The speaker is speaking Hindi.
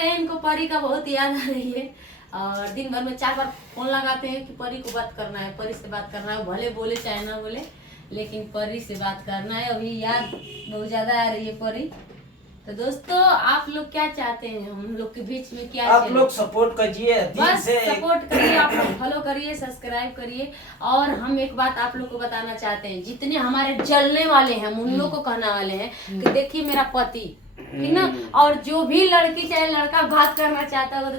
है, इनको परी का बहुत याद आ रही है और दिन भर में 4 बार फोन लगाते हैं कि परी को बात करना है, परी से बात करना है, भले बोले चाहे ना बोले, लेकिन परी से बात करना है। अभी याद बहुत ज्यादा आ रही है परी। तो दोस्तों आप लोग क्या चाहते हैं, हम लोग के बीच में क्या आप लोग सपोर्ट करिए, बस सपोर्ट करिए, आप लोग फॉलो करिए, सब्सक्राइब करिए। और हम एक बात आप लोग को बताना चाहते हैं, जितने हमारे जलने वाले हैं उन लोग को कहने वाले हैं कि देखिए मेरा पति, ठीक ना, और जो भी लड़की चाहे लड़का बात करना चाहता है वो तो